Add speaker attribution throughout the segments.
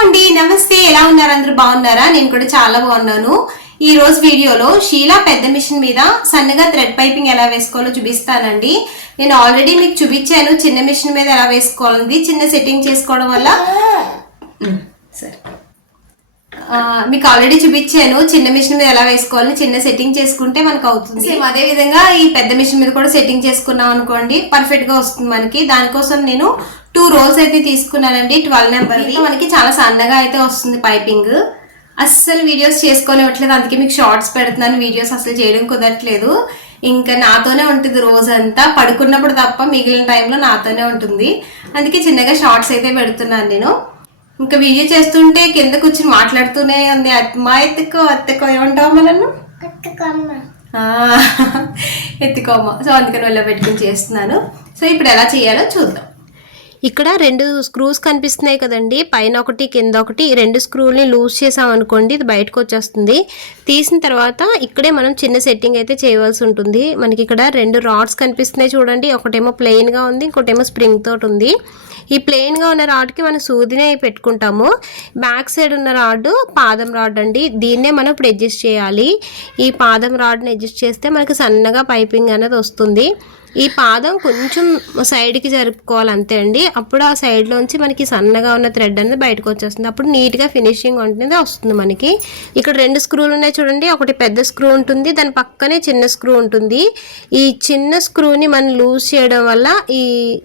Speaker 1: అండి. నమస్తే. ఎలా ఉన్నారు? అందరూ బాగున్నారా? నేను కూడా చాలా బాగున్నాను. ఈ రోజు వీడియోలో షీలా పెద్ద మిషన్ మీద సన్నగా థ్రెడ్ పైపింగ్ ఎలా వేసుకోవాలో చూపిస్తానండి. నేను ఆల్రెడీ మీకు చూపించాను చిన్న మిషన్ మీద ఎలా వేసుకోవాలండి చిన్న సెట్టింగ్ చేసుకోవడం వల్ల సరే. మీకు ఆల్రెడీ చూపించాను చిన్న మిషన్ మీద ఎలా వేసుకోవాలని. చిన్న సెట్టింగ్ చేసుకుంటే మనకు అవుతుంది. సేమ్ అదే విధంగా ఈ పెద్ద మిషన్ మీద కూడా సెట్టింగ్ చేసుకున్నాం అనుకోండి పర్ఫెక్ట్గా వస్తుంది మనకి. దానికోసం నేను టూ రోల్స్ అయితే తీసుకున్నానండి. ట్వెల్వ్ నెంబర్ మనకి చాలా సన్నగా అయితే వస్తుంది పైపింగ్. అస్సలు వీడియోస్ చేసుకోనివ్వట్లేదు. అందుకే మీకు షార్ట్స్ పెడుతున్నాను. వీడియోస్ అసలు చేయడం కుదరట్లేదు. ఇంకా నాతోనే ఉంటుంది రోజంతా. పడుకున్నప్పుడు తప్ప మిగిలిన టైంలో నాతోనే ఉంటుంది. అందుకే చిన్నగా షార్ట్స్ అయితే పెడుతున్నాను నేను. ఇంకా వీడియో చేస్తుంటే కింద కూర్చుని మాట్లాడుతూనే ఉంది. అమ్మా ఎత్తుకో అత్తకో ఏమంటావు నన్ను? ఎత్తుకోమ్మ. సో అందుకని వెళ్ళ పెట్టుకుని చేస్తున్నాను. సో ఇప్పుడు ఎలా చేయాలో చూద్దాం.
Speaker 2: ఇక్కడ రెండు స్క్రూస్ కనిపిస్తున్నాయి కదండి. పైన ఒకటి కింద ఒకటి ఈ రెండు స్క్రూల్ని లూజ్ చేసాం అనుకోండి ఇది బయటకు వచ్చేస్తుంది. తీసిన తర్వాత ఇక్కడే మనం చిన్న సెట్టింగ్ అయితే చేయవలసి ఉంటుంది. మనకి ఇక్కడ రెండు రాడ్స్ కనిపిస్తున్నాయి చూడండి. ఒకటేమో ప్లెయిన్గా ఉంది ఇంకోటేమో స్ప్రింగ్ తోటి ఉంది. ఈ ప్లెయిన్గా ఉన్న రాడ్కి మనం సూదినే పెట్టుకుంటాము. బ్యాక్ సైడ్ ఉన్న రాడ్ పాదం రాడ్ అండి. దీన్నే మనం ఇప్పుడు అడ్జస్ట్ చేయాలి. ఈ పాదం రాడ్ని అడ్జస్ట్ చేస్తే మనకి సన్నగా పైపింగ్ అనేది వస్తుంది. ఈ పాదం కొంచెం సైడ్కి జరుపుకోవాలి అంతే అండి. అప్పుడు ఆ సైడ్లోంచి మనకి సన్నగా ఉన్న థ్రెడ్ అనేది బయటకు వచ్చేస్తుంది. అప్పుడు నీట్గా ఫినిషింగ్ ఉంటుంది వస్తుంది మనకి. ఇక్కడ రెండు స్క్రూలు ఉన్నాయి చూడండి. ఒకటి పెద్ద స్క్రూ ఉంటుంది దాని పక్కనే చిన్న స్క్రూ ఉంటుంది. ఈ చిన్న స్క్రూని మనం లూజ్ చేయడం వల్ల ఈ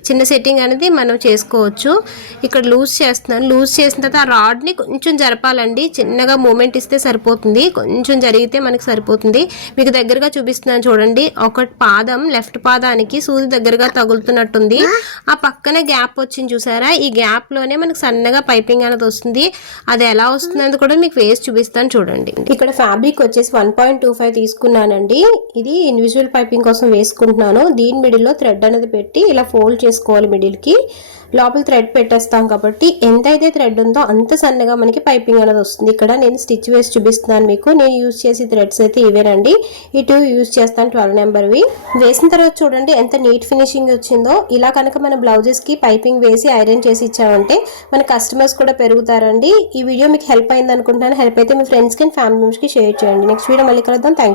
Speaker 2: చిన్న సెట్టింగ్ అనేది మనం చేసుకోవచ్చు. ఇక్కడ లూజ్ చేస్తున్నాను. లూజ్ చేసిన తర్వాత ఆ రాడ్ని కొంచెం జరపాలండి. చిన్నగా మూమెంట్ ఇస్తే సరిపోతుంది. కొంచెం జరిగితే మనకి సరిపోతుంది. మీకు దగ్గరగా చూపిస్తున్నాను చూడండి. ఒక పాదం లెఫ్ట్ పాదం పాదానికి సూది దగ్గరగా తగులుతున్నట్టుంది. ఆ? పక్కనే గ్యాప్ వచ్చింది చూసారా? ఈ గ్యాప్లోనే మనకి సన్నగా పైపింగ్ అనేది వస్తుంది. అది ఎలా వస్తుంది కూడా మీకు వేసి చూపిస్తాను చూడండి. ఇక్కడ ఫ్యాబ్రిక్ వచ్చేసి వన్ పాయింట్ టూ ఫైవ్ తీసుకున్నానండి. ఇది ఇండివిజువల్ పైపింగ్ కోసం వేసుకుంటున్నాను. దీని మిడిల్లో థ్రెడ్ అనేది పెట్టి ఇలా ఫోల్డ్ చేసుకోవాలి మిడిల్కి. లోపల థ్రెడ్ పెట్టేస్తాం కాబట్టి ఎంత అయితే థ్రెడ్ ఉందో అంత సన్నగా మనకి పైపింగ్ అనేది వస్తుంది. ఇక్కడ నేను స్టిచ్ వేసి చూపిస్తున్నాను మీకు. నేను యూజ్ చేసి థ్రెడ్స్ అయితే ఇవేనండి. ఈ టూ యూజ్ చేస్తాను ట్వెల్వ్ నెంబర్వి. వేసిన తర్వాత చూడండి ఎంత నీట్ ఫినిషింగ్ వచ్చిందో. ఇలా కనుక మన బ్లౌజెస్కి పైపింగ్ వేసి ఐరన్ చేసి ఇచ్చామంటే మన కస్టమర్స్ కూడా పెరుగుతారండి. ఈ వీడియో మీకు హెల్ప్ అయింది అనుకుంటున్నాను హెల్ప్ అయితే మీ ఫ్రెండ్స్కి అండ్ ఫ్యామిలీ మెంబర్స్కి షేర్ చేయండి. నెక్స్ట్ వీడియో మళ్ళీ కలుద్దాం. థ్యాంక్